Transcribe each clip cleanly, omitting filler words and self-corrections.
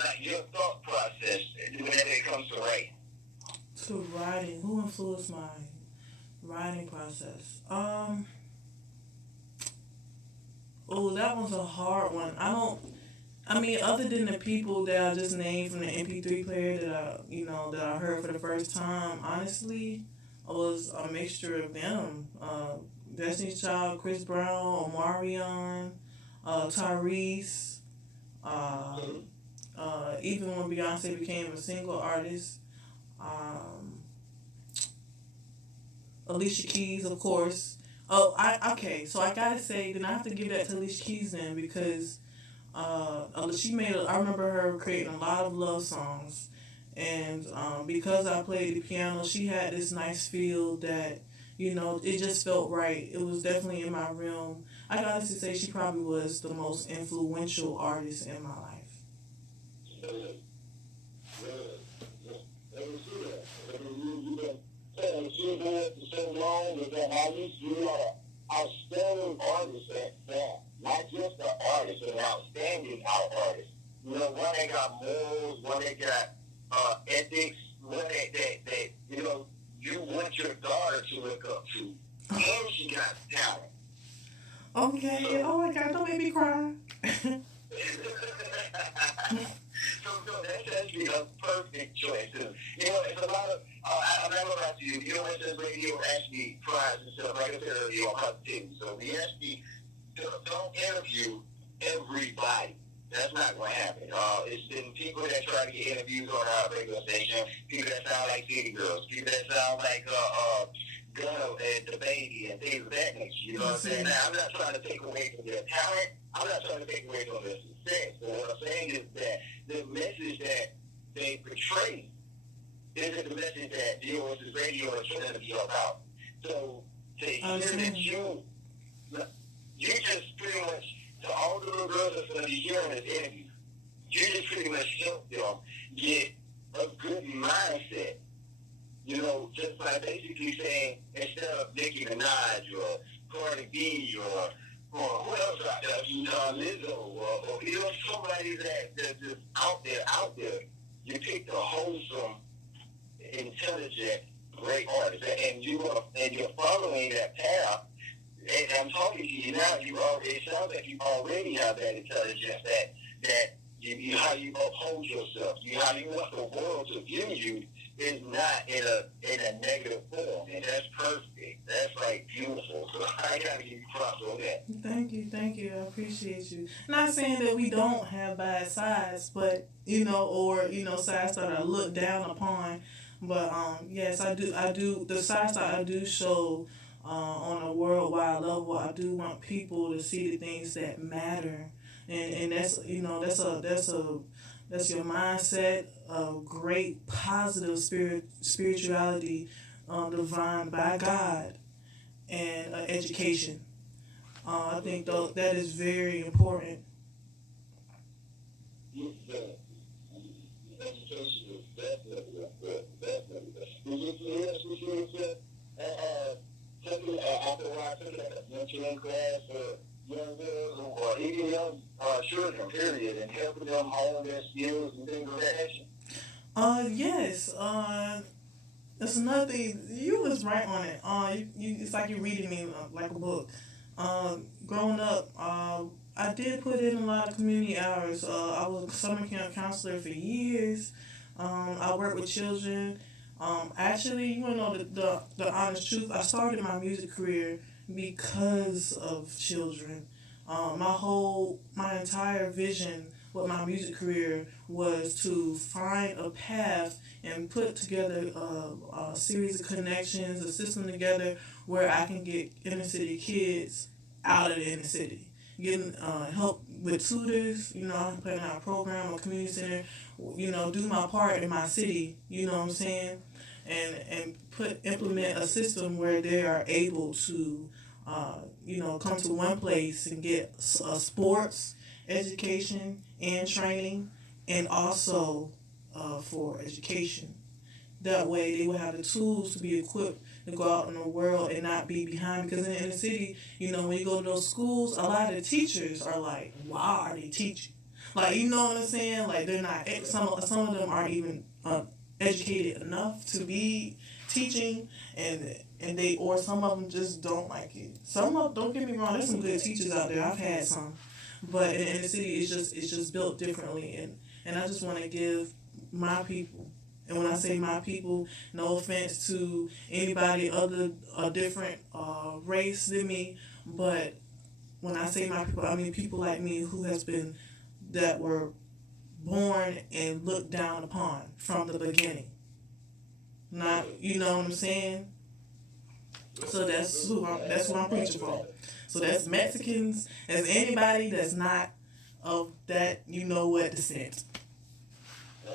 like your thought process whenever it comes to writing. To writing, who influenced my writing process? Oh, that one's a hard one. I don't. I mean, other than the people that I just named from the MP3 player that that I heard for the first time, honestly, it was a mixture of them. Destiny's Child, Chris Brown, Omarion, Tyrese, uh, Mhm. even when Beyonce became a single artist, um, Alicia Keys, of course. Oh, I okay. So I gotta say, then I have to give that to Alicia Keys then because she made. I remember her creating a lot of love songs, and because I played the piano, she had this nice feel that it just felt right. It was definitely in my realm. I can honestly say she probably was the most influential artist in my life. Good, good. Let me see that. I mean, you've been playing the keyboard for so long, and then at least you are an outstanding artist at that. Not just an artist, but an outstanding artist. One that got morals, one that got ethics, one that you want your daughter to look up to. And she got talent. Okay. So, Oh my God! Don't make me cry. so that's actually a perfect choice. It's a lot of, I'm not going to lie to you, this radio actually tries and stuff, like I said earlier, on positivity. So we actually don't interview everybody. That's not going to happen. It's been people that try to get interviews on our radio station, people that sound like City Girls, people that sound like Gutta and the Baby and things of that nature. You know what I'm Yes, saying? sir. Now, I'm not trying to take away from their talent. I'm not trying to take away from their success. But what I'm saying is that the message that they portray isn't the message that this radio is trying to be about. So to I hear that understand. you just pretty much, to all the little girls that's going to be hearing this interview, you just pretty much help them get a good mindset. Just by basically saying, instead of Nicki Minaj or Cardi B or who else out there, Lizzo, or somebody that's just out there, you pick the wholesome, intelligent, great artist, and you're following that path. And I'm talking to you now. It sounds like you already have that intelligence that how you uphold yourself, how you want the world to view you is not in a negative form, and that's perfect. That's like beautiful. So I gotta give you props on that. Thank you, thank you. I appreciate you. Not saying that we don't have bad sides, but or sides that are looked down upon. But yes, I do. I do the sides that I do show on a worldwide level. I do want people to see the things that matter, and that's that's your mindset of great positive spirituality, divine by God, and education. I think that is very important. Education is definitely important. Definitely. Did you hear what you said? After a while, took a mentoring class for young girls or even young children, period, and helping them hone their skills and things of that nature. Yes. That's another thing. You was right on it. It's like you're reading me like a book. Growing up, I did put in a lot of community hours. I was a summer camp counselor for years. I worked with children. Actually, you want to know the honest truth? I started my music career because of children. My entire vision with my music career was to find a path and put together a series of connections, a system together where I can get inner city kids out of the inner city. Getting help with tutors, I'm planning out a program, a community center, do my part in my city, you know what I'm saying? And implement a system where they are able to come to one place and get sports, education, and training, and also for education. That way, they will have the tools to be equipped to go out in the world and not be behind. Because in the city, when you go to those schools, a lot of the teachers are like, "Why are they teaching?" Like, you know what I'm saying? Like, they're not, some of them aren't even educated enough to be teaching, and they, or some of them just don't like it. Some of, don't get me wrong, there's some good teachers out there. I've had some, but in the city, it's just built differently, and I just want to give my people. And when I say my people, no offense to anybody other a different race than me, but when I say my people, I mean people like me who has been, that were born and looked down upon from the beginning. Not, you know what I'm saying? So that's what I'm preaching for. So that's Mexicans, as anybody that's not of that, you know what, descent. I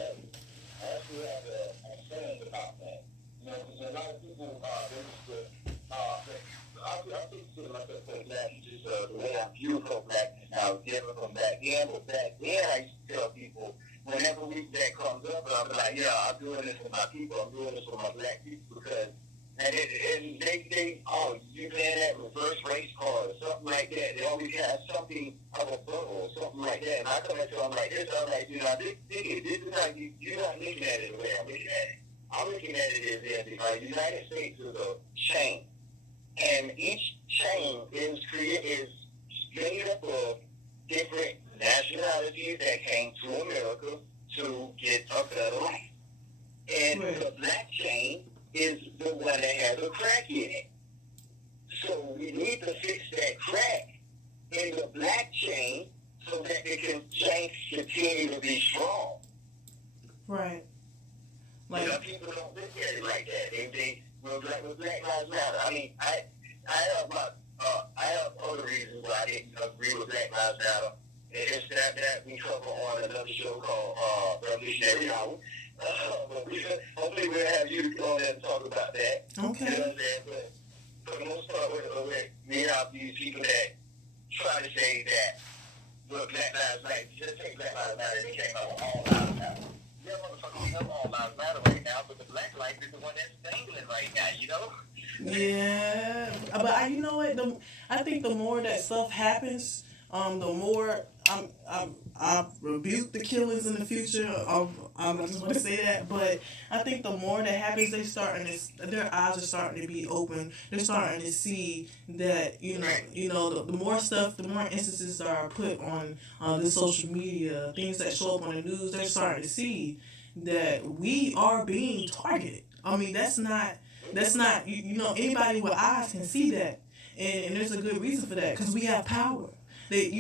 actually have a saying about that. You know, because a lot of people, they used to, I think to myself, black is just the way I view black now is different from back then. But back then, I used to tell people, whenever that comes up, I'll be like, yeah, I'm doing this for my people. I'm doing this for my black people because, and they, oh, you playing that reverse race card or something like that. They always have something of a bubble or something like that. And I come at them like this, I'm like, this is how you're not looking at it the way I'm looking at it. I'm looking at it as the United States is a chain. And each chain is made up of different nationalities that came to America to get a better life. And the black chain is the one that has a crack in it. So we need to fix that crack in the black chain so that the chain continue to be strong. Right. Like, you know, people don't look at it like that. They with Black Lives Matter. I mean, I have other reasons why I didn't agree with Black Lives Matter. It's that we cover on another show called Revolutionary Hour. But hopefully we'll have you to go there and talk about that. Okay. You know what I'm saying? But for the most part, we have these people that try to say that, look, Black Lives Matter, just take Black Lives Matter, they came out with All Lives Matter. Yeah, motherfucker, we have All Lives Matter right now, but the black life is the one that's dangling right now, you know? Yeah, but you know what? I think the more that stuff happens, the more I rebuke the killings in the future. I just want to say that, but I think the more that happens, their eyes are starting to be open. They're starting to see that the more stuff, the more instances that are put on the social media, things that show up on the news. They're starting to see that we are being targeted. I mean, that's not anybody with eyes can see that, and there's a good reason for that because we have power. They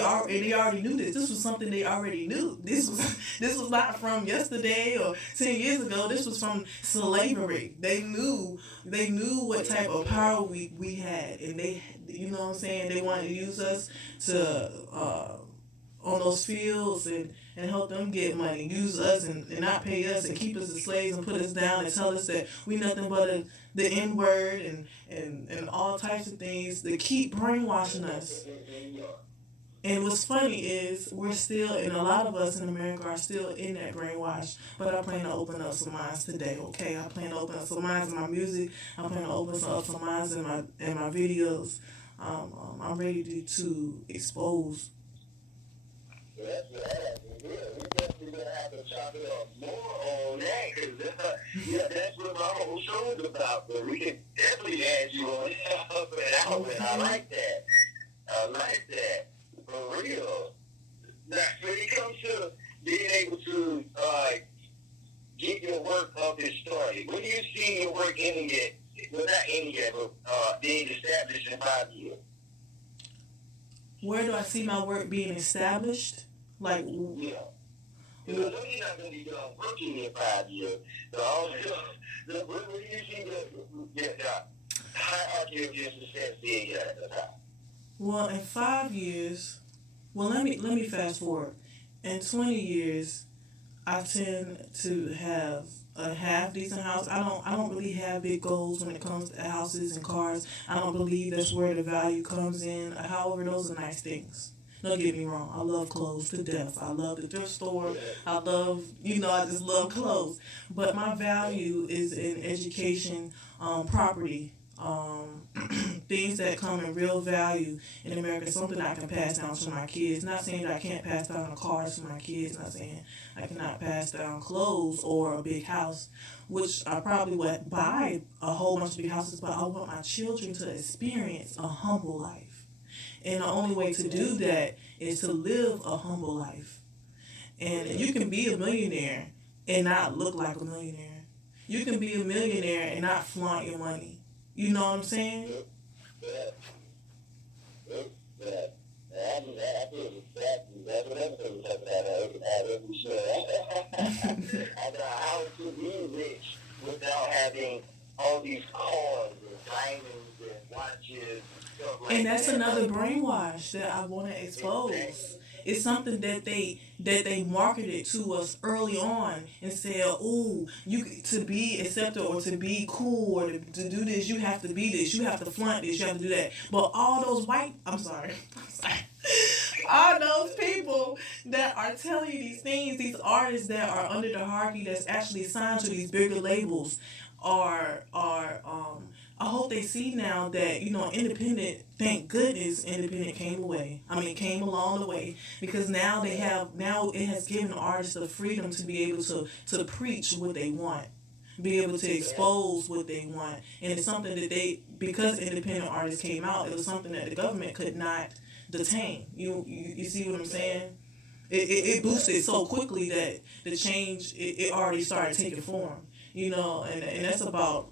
already knew this. This was something they already knew. This was not from yesterday or 10 years ago. This was from slavery. They knew what type of power we had, and they, you know what I'm saying, they wanted to use us to on those fields and help them get money, use us and not pay us and keep us as slaves and put us down and tell us that we nothing but the N-word and all types of things that keep brainwashing us. And what's funny is we're still, and a lot of us in America are still in that brainwash, but I plan to open up some minds today, okay? I plan to open up some minds in my music. I plan to open up some minds in my videos. I'm ready to expose. That's what we definitely gonna have to chop it up more on that, because that's what my whole show is about. But we can definitely add you on that album. I like that. For real. Now, when it comes to being able to get your work up and started, when do you see your work ending yet? Well, not ending yet, but being established in 5 years? Where do I see my work being established? Like, yeah. You know, you're not going to be done working in 5 years. So, where do you see the hierarchy of your success being at the time? Well, in 5 years, let me fast forward. In 20 years, I tend to have a half decent house. I don't really have big goals when it comes to houses and cars. I don't believe that's where the value comes in. However, those are nice things. Don't get me wrong. I love clothes to death. I love the thrift store. I just love clothes. But my value is in education, property, um, things that come in real value in America, something I can pass down to my kids. Not saying that I can't pass down a car to my kids, not saying I cannot pass down clothes or a big house, which I probably would buy a whole bunch of big houses, but I want my children to experience a humble life. And the only way to do that is to live a humble life. And you can be a millionaire and not look like a millionaire. You can be a millionaire and not flaunt your money. You know what I'm saying? Yep. That. Yep. That. I feel exactly. That's what episode was talking about. I really should. I know how to be rich without having all these cars and diamonds and watches and stuff like that. And that's another brainwash that I want to expose. It's something that they marketed to us early on and said, "Oh, you to be accepted or to be cool or to do this, you have to be this, you have to flaunt this, you have to do that." But all those I'm sorry, I'm sorry, all those people that are telling you these things, these artists that are under the hierarchy that's actually signed to these bigger labels, are. I hope they see now that independent. Thank goodness, independent came away. I mean, came along the way because now it has given artists the freedom to be able to preach what they want, be able to expose what they want, and it's something that because independent artists came out, it was something that the government could not detain. You see what I'm saying? It boosted so quickly that the change it already started taking form. And that's about,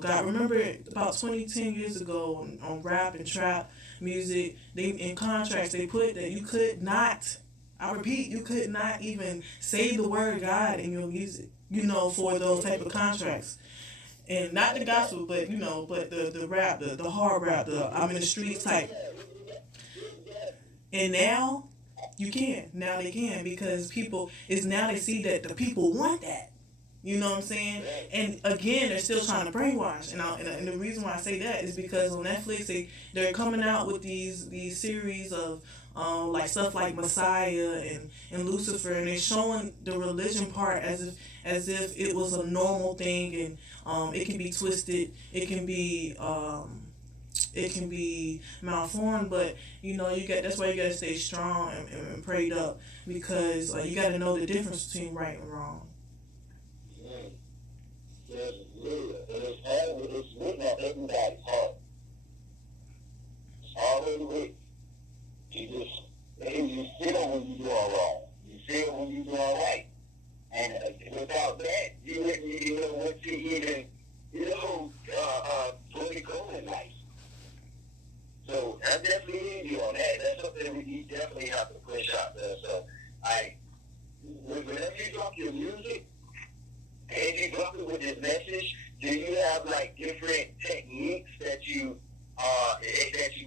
God, remember about 10 years ago on rap and trap music, they in contracts they put that you could not, I repeat, you could not even say the word God in your music, for those type of contracts. And not the gospel, but the rap, the hard rap, the I'm in the streets type. And now you can. Now they can because now they see that the people want that. You know what I'm saying? And again, they're still trying to brainwash. And the reason why I say that is because on Netflix, they're coming out with these series of like stuff like Messiah and Lucifer, and they're showing the religion part as if it was a normal thing, and it can be twisted, it can be malformed, but that's why you gotta stay strong and prayed up because you gotta know the difference between right and wrong. There's really, and it's written on everybody's heart. It's already written. You feel when you're doing wrong. You feel when you're doing right. And without that, you wouldn't even know what to even, fully go in life. So I definitely need you on that. That's something we definitely have to push out there. So whenever you drop your music, and you drop it with this message, do you have like different techniques that you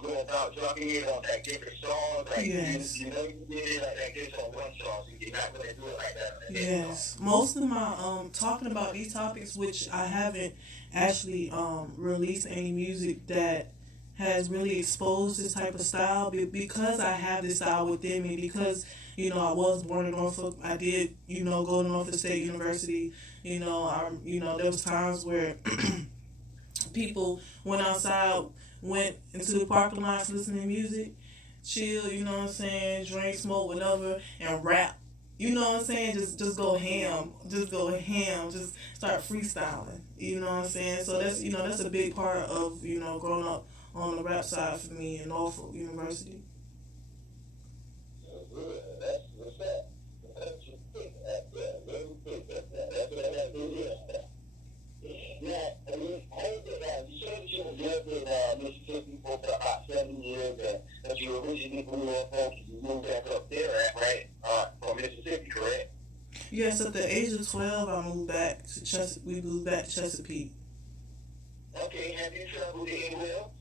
go about dropping it on like different songs? Like yes. You did it like this on one song, so you're not gonna do it like that on the yes. song. Most of my talking about these topics, which I haven't actually released any music that has really exposed this type of style because I have this style within me because I was born in Norfolk. I did go to Norfolk State University. There was times where people went outside, went into the parking lots listening to music, chill, what I'm saying, drink, smoke, whatever, and rap. You know what I'm saying? Just go ham. Just go ham. Just start freestyling. You know what I'm saying? So that's a big part of, growing up on the rap side for me in Norfolk University. That's what's that. That's your thing. That's what I got to do here. Now, I heard that you said that you lived in Mississippi for about 7 years, and that you originally from Norfolk, you moved back up there, right? From Mississippi, correct? Yes, at the age of 12, I moved back to We moved back to Chesapeake. Okay, have you traveled anywhere else?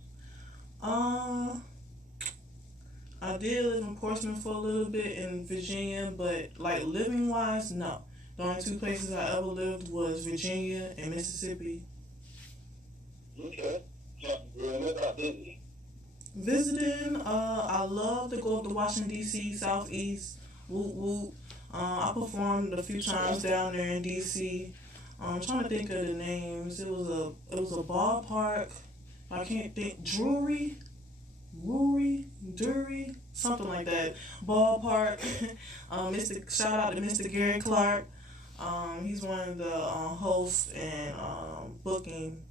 I did live in Portsmouth for a little bit in Virginia, but like living wise, no. The only two places I ever lived was Virginia and Mississippi. Okay. What about visiting? Visiting, I love to go up to Washington D.C., Southeast, whoop whoop. I performed a few times down there in D.C. I'm trying to think of the names. It was a ballpark I can't think. Drury, something like that. Ballpark. Mr. Shout out to Mr. Gary Clark. He's one of the hosts and booking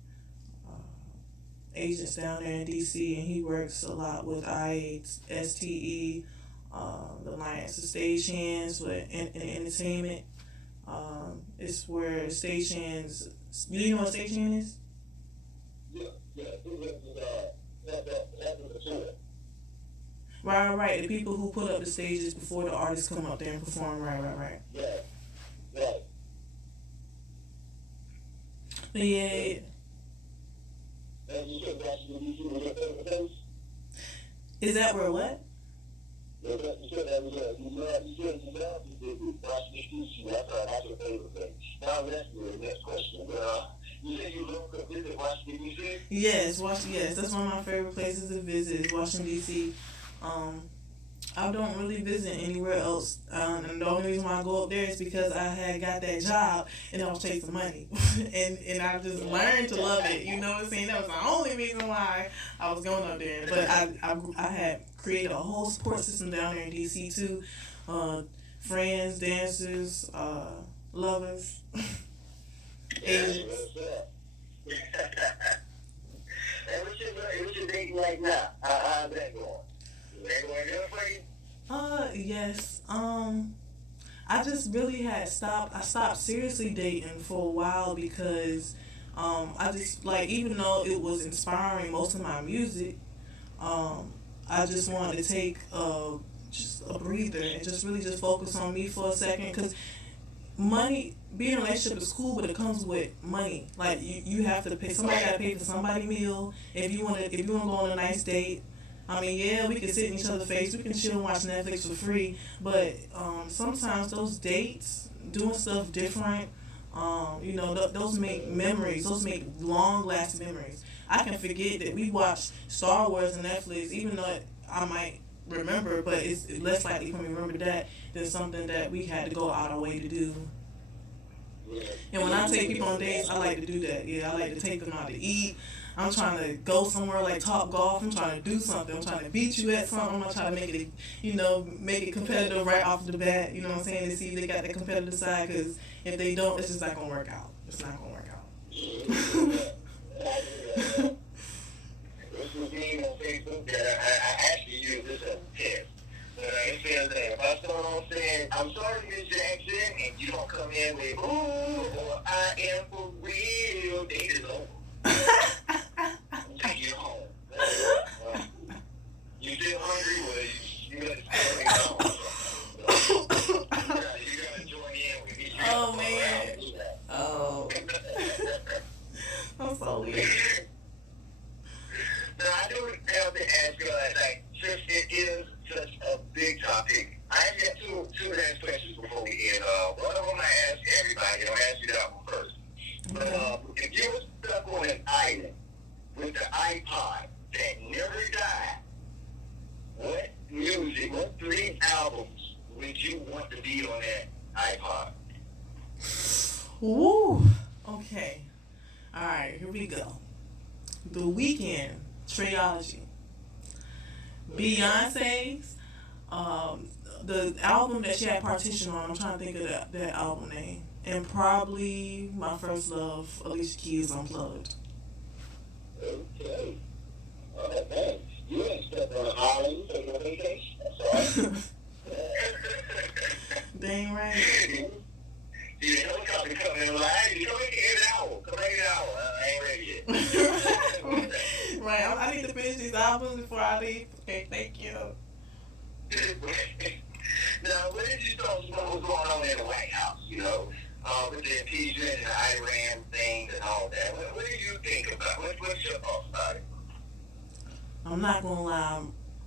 agents down there in DC, and he works a lot with ISTE, the Alliance of Stagehands with entertainment. It's where stagehands. You know what stagehand is? Yeah, yeah. That. Right. The people who put up the stages before the artists come up there and perform. Right. Yeah, right. But yeah. And you said Washington D.C. was your favorite place. Is that where what? You said that was you said Washington D.C. That's your favorite place. Now that's the next question. You said you love to visit Washington D.C. Yes, Yes, that's one of my favorite places to visit is Washington D.C. I don't really visit anywhere else, and the only reason why I go up there is because I had got that job and I was chasing money, and I just learned to love it. You know what I'm saying? That was the only reason why I was going up there. But I had created a whole support system down there in DC too, friends, dancers, lovers, agents. And what's your dating like now? How's that going? That going good for you? Yes. I just really had stopped. I stopped seriously dating for a while because, I just like even though it was inspiring most of my music, I just wanted to take just a breather and just really just focus on me for a second because money being in a relationship is cool, but it comes with money. Like you have to pay. Somebody got to pay for somebody's meal. If you want to go on a nice date. I mean, yeah, we can sit in each other's face. We can chill and watch Netflix for free. But sometimes those dates, doing stuff different, those make memories. Those make long-lasting memories. I can forget that we watched Star Wars on Netflix, even though I might remember, but it's less likely for me to remember that than something that we had to go out our way to do. And when I take people on dates, I like to do that. Yeah, I like to take them out to eat. I'm trying to go somewhere like Top Golf. I'm trying to do something. I'm trying to beat you at something. I'm not trying to make it competitive right off the bat. You know what I'm saying? To see if they got the competitive side. Because if they don't, it's just not gonna work out. It's not gonna work out. This was being on Facebook that I actually use this as a test. But it says that if I start on saying, I'm sorry to miss your accent, and you don't come in with, ooh, or I am for real, date is over. I'm taking you home. You still hungry? Well, you got to stay home. You got to join in with me. Oh, man. Oh. I'm so weird. Now, I do have to ask you, like, since it is such a big topic, I have got two last questions before we end. One of them I ask everybody. I'll ask you that one first. But if you were stuck on an island with the iPod that never died, what 3 albums would you want to be on that iPod? Woo. Okay. All right, here we go. The Weeknd, Trilogy. Beyonce's, the album that she had Partition on, I'm trying to think of that album name. And probably My First Love, Alicia Keys Unplugged. Okay. Okay. You ain't stepped on an island, you taking a vacation. That's all. Dang right. The helicopter coming in like, you come in an hour. Come in an hour. I ain't ready yet. Right. I need to finish these albums before I leave. Okay, thank you. Now, when did you start what was going on in the White House, with the impeachment and the Iran things and all that? What do you think about it? What's your thoughts about it? I'm not going to lie.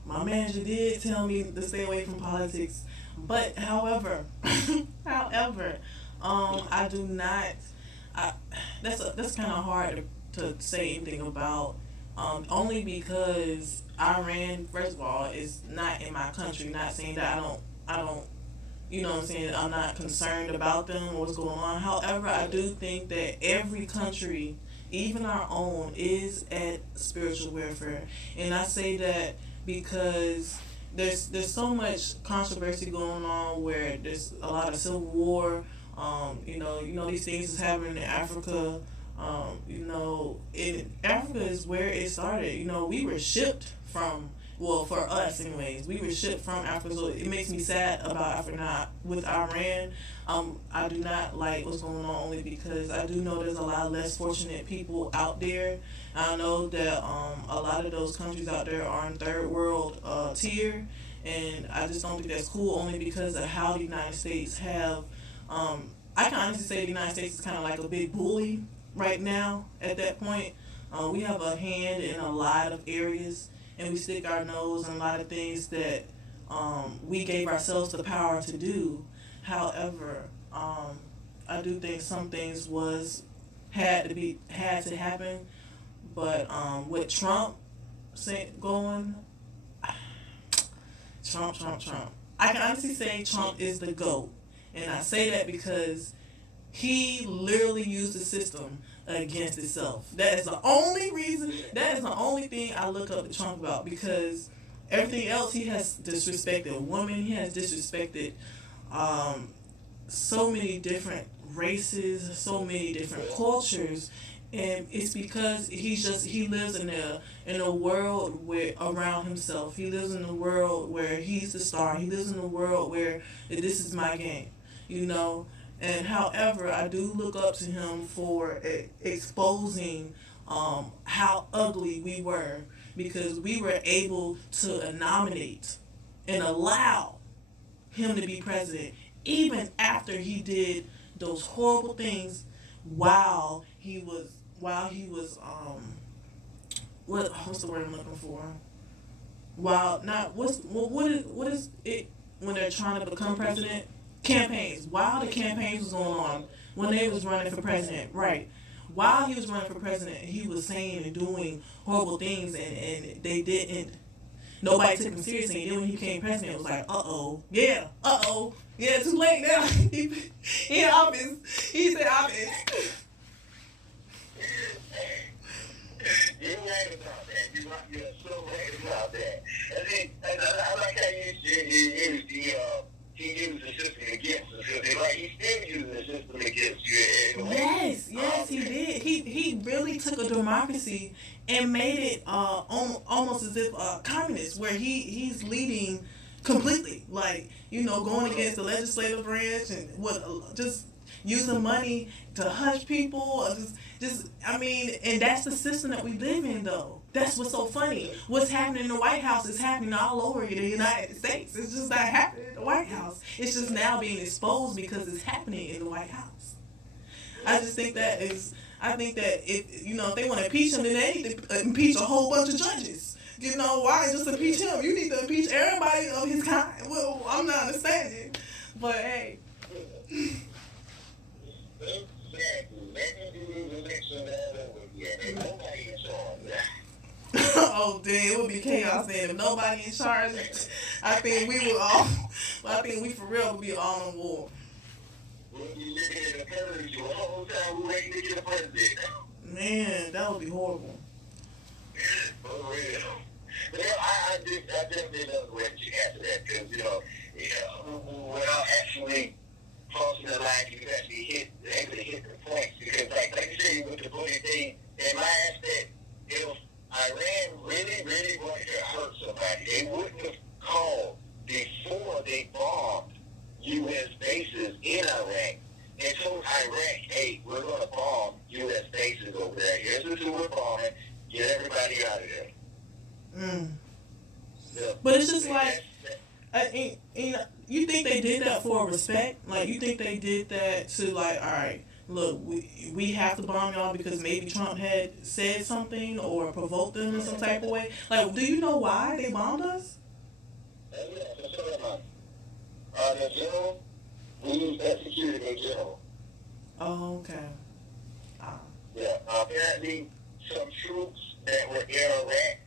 My manager did tell me to stay away from politics. But, however, I do not. That's kind of hard to say anything about. Only because Iran, first of all, is not in my country. Not saying that I don't. You know what I'm saying? I'm not concerned about them or what's going on. However, I do think that every country even our own, is at spiritual warfare. And I say that because there's so much controversy going on where there's a lot of civil war. These things is happening in Africa. In Africa is where it started. We were shipped from, well, for us anyways, we were shipped from Africa. So it makes me sad about Africa not with Iran. I do not like what's going on, only because I do know there's a lot less fortunate people out there. I know that a lot of those countries out there are in third world tier, and I just don't think that's cool. Only because of how the United States have. I can honestly say the United States is kind of like a big bully right now. At that point, we have a hand in a lot of areas, and we stick our nose in a lot of things that we gave ourselves the power to do. However, I do think some things had to happen, but with Trump going, Trump. I can honestly say Trump is the GOAT, and I say that because he literally used the system against itself. That is the only reason. That is the only thing I look up to Trump about, because everything else, he has disrespected women. He has disrespected so many different races, so many different cultures, and it's because he lives in a world where around himself. He lives in a world where he's the star. He lives in a world where this is my game, you know. And however, I do look up to him for exposing how ugly we were, because we were able to nominate and allow him to be president, even after he did those horrible things while he was what's the word I'm looking for? While not what is it when they're trying to become president? Campaigns. While the campaigns was going on, when they was running for president, right? While he was running for president, he was saying and doing horrible things, and they didn't. Nobody took him seriously. And then when he became president, it was like, yeah, too late now. He in office. He's in office. You're right about that. You're so right about that. I like how he used the system against us. Like, he's still using the system against you. Yes, he did. He really took a democracy and made it almost as if communist, where he's leading completely, like, going against the legislative branch and just using money to hush people, or and that's the system that we live in, though. That's what's so funny. What's happening in the White House is happening all over the United States. It's just not happening in the White House. It's just now being exposed because it's happening in the White House. I think that if they want to impeach him, then they need to impeach a whole bunch of judges. Why just impeach him? You need to impeach everybody of his kind. Well, I'm not understanding, but hey. Oh, dang, it would be chaos then. If nobody in charge, I think we for real would be all on war. We'll be living in a purge the whole time we waiting to get a president. Man, that would be horrible. For real. Well, I definitely love the way that you answer that, because, without actually crossing the line, you can actually able to hit the points, because like you said, with the bullying thing, in my aspect, if Iran really, really wanted to hurt somebody, they wouldn't have called before they bombed U.S. bases in Iraq and told Iraq, hey, we're going to bomb U.S. bases over there. Here's who we're bombing. Get everybody out of there. Yeah. But it's just like, you think they did that for respect? Like, you think they did that to, like, all right, look, we have to bomb y'all because maybe Trump had said something or provoked them in some type of way? Like, do you know why they bombed us? Yeah, for sure. The general, we executed a general. Oh, okay. Yeah, apparently some troops that were in Iraq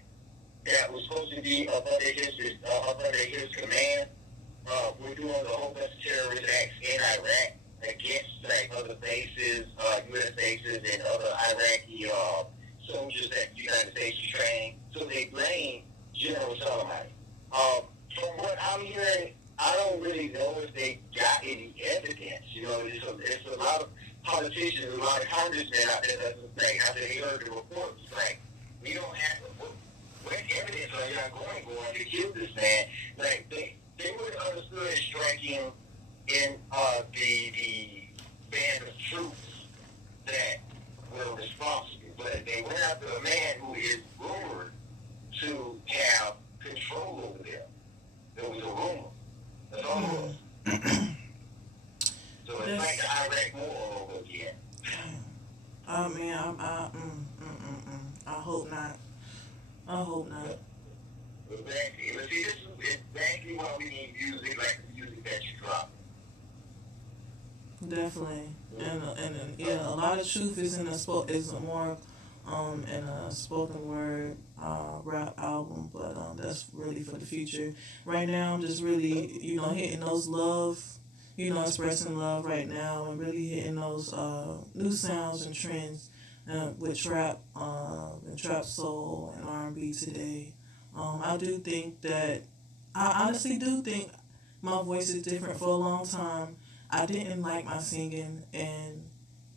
that was supposed to be under his command were doing a whole bunch of terrorist acts in Iraq against other bases, U.S. bases, and other Iraqi the safety training, so they blame General Soleimani. From what I'm hearing, I don't really know if they got any evidence. There's a lot of politicians, a lot of congressmen out there that's like, after they heard the report, it's like, we don't have what evidence are y'all going to kill this man? Like, they would have understood striking him in the band of troops that were responsible. But they went after a man who is rumored to have control over them. It was a rumor. That's all it was. So it's like the Iraq War all over again. Oh man, I hope not. I hope not. Exactly. But see, this is exactly why we need music like the music that you drop. Definitely, and yeah, a lot of truth is more in a spoken word rap album, but that's really for the future. Right now, I'm just really hitting those love, expressing love right now, and really hitting those new sounds and trends with trap and trap soul and R&B today. I do think that I honestly do think my voice is different. For a long time I didn't like my singing, and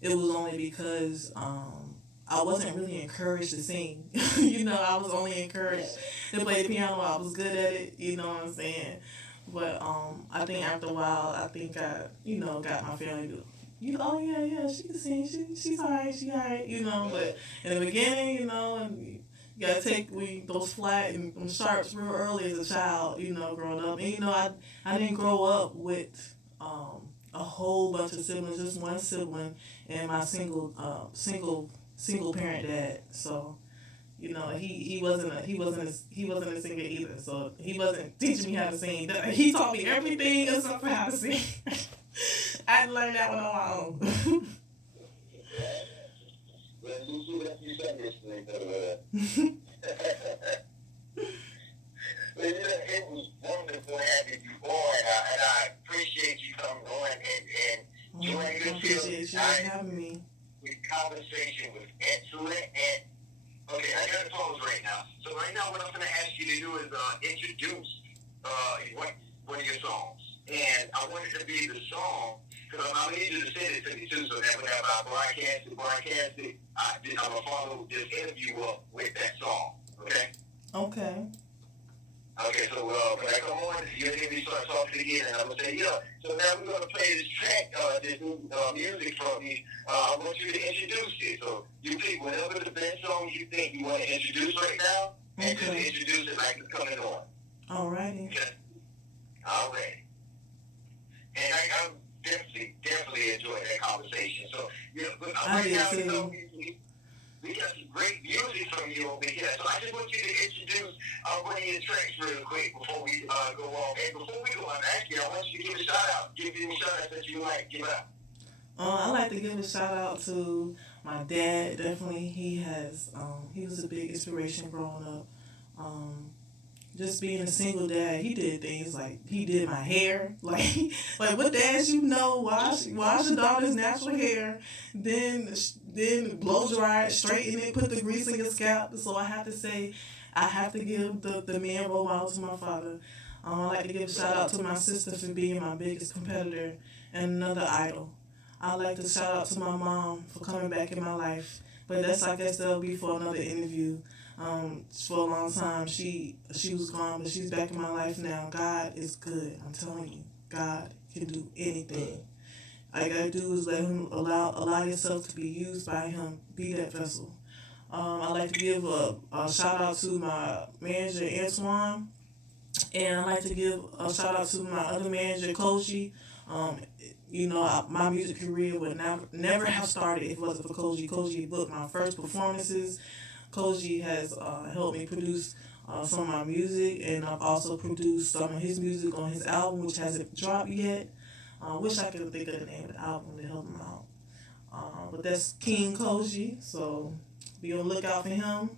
it was only because I wasn't really encouraged to sing. I was only encouraged to play the piano. I was good at it, you know what I'm saying? But I think after a while, I think I, got my family to, oh yeah, she can sing, she's alright, but in the beginning, and you gotta take those flat and them sharps real early as a child, growing up. And I didn't grow up with a whole bunch of siblings, just one sibling, and my single parent dad. So, he wasn't a singer either. So he wasn't teaching me how to sing. He taught me everything except for how to sing. I had to learn that one on my own. It was wonderful having you on, and I appreciate you coming on and joining I appreciate you having me. The conversation was excellent, and okay, I got to pause right now. So right now, what I'm going to ask you to do is introduce one of your songs, and I want it to be the song, because I'm going to need you to send it to me too, so that whenever I broadcast it, I'm going to follow this interview up with that song. Okay? Okay. Okay, so when I come on, you're going to start talking again, and I'm going to say, yeah. So now we're going to play this track, this new music from you. I want you to introduce it. So you pick whatever the best song you think you want to introduce right now, and just introduce it like it's coming on. Alrighty. Okay. Alright. And I definitely enjoyed that conversation. So, right now, we got some great music from you over here. So I just want you to introduce one of your tracks real quick before we go on. And before we go on, actually, I want you to give a shout out. Give any shout outs that you like. Give out. I like to give a shout out to my dad. Definitely, he was a big inspiration growing up. Just being a single dad, he did things like he did my hair. Like what dads wash your daughter's natural hair, then blow dry it, straighten it, put the grease in your scalp. So I have to say, I have to give the man role model to my father. I like to give a shout out to my sister for being my biggest competitor and another idol. I like to shout out to my mom for coming back in my life. But I guess that'll be for another interview. For a long time, she was gone, but she's back in my life now. God is good. I'm telling you, God can do anything. All you gotta do is let him allow yourself to be used by him. Be that vessel. I like to give a shout out to my manager Antoine, and I like to give a shout out to my other manager Koji. My music career would never have started if it wasn't for Koji. Koji booked my first performances. Koji has helped me produce some of my music, and I've also produced some of his music on his album, which hasn't dropped yet. Wish I could think of the name of the album to help him out. But that's King Koji, so be on the lookout for him.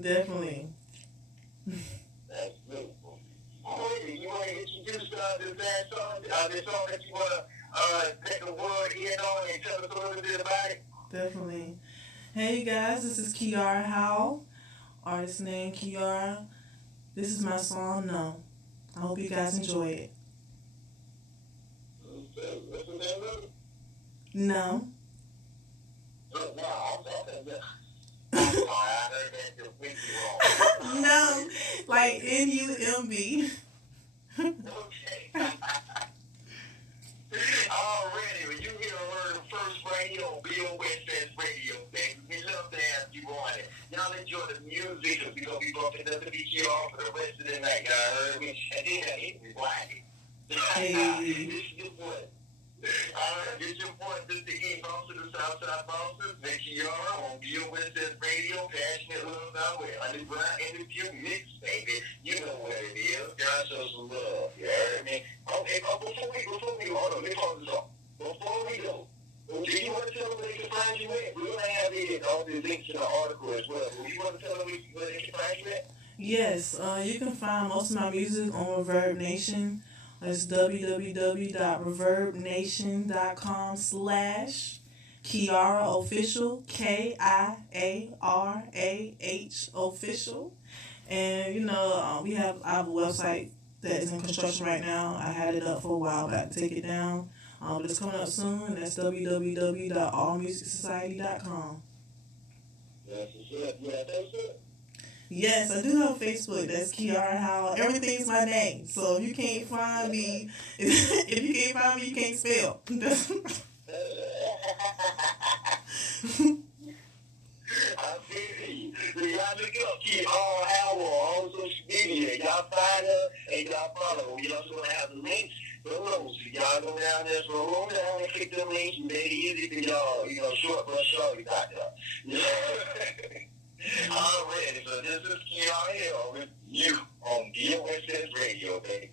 Definitely. That's beautiful. You want to introduce this song that you want to take a word in on and tell us a little bit about it? Definitely. Hey guys, this is Kiarah Howell. Artist name Kiarah. This is my song, No. I hope you guys enjoy it. What's the name of it? No. Oh, no, I heard that completely wrong. No. Like NUMB. Okay. Already, when you hear a word of First Radio, Bill West's Radio, baby, we love to have you on it. Y'all enjoy the music, because we're going to be bumping up the BTR for the rest of the night, y'all heard me? And then that hit me black. Hey. This is your boy. It's your boy, Mr. E, boss of the Southside bosses, Miss Kiarah on Bill West's Radio, passionate love out with underground interview mix, baby. You know what it is. God show some love. You heard me? Okay, before we go, hold on, let me pause this off. Before we go, do you want to tell them where they can find you at? We're going to have it, all the links in the article as well. Do you want to tell them where they can find you at? Yes, you can find most of my music on Reverb Nation. It's www.reverbnation.com/Kiarah Official, KIARAH Official. And I have a website that is in construction right now. I had it up for a while, but I had to take it down. But it's coming up soon. That's www.allmusicsociety.com. That's it. Yeah, that's it. Yes, I do have Facebook. That's Kiarah Howell. Everything's my name. So if you can't find me, you can't spell. I feel you. Y'all look up Kiarah Howell on social media. Y'all find her and y'all follow her. We also want to have the links below. So y'all go down there, scroll down and click them links and make it easy for y'all, short bus shorty out there. Alrighty, so this is Kiarah Howell with you on DOSS Radio, baby.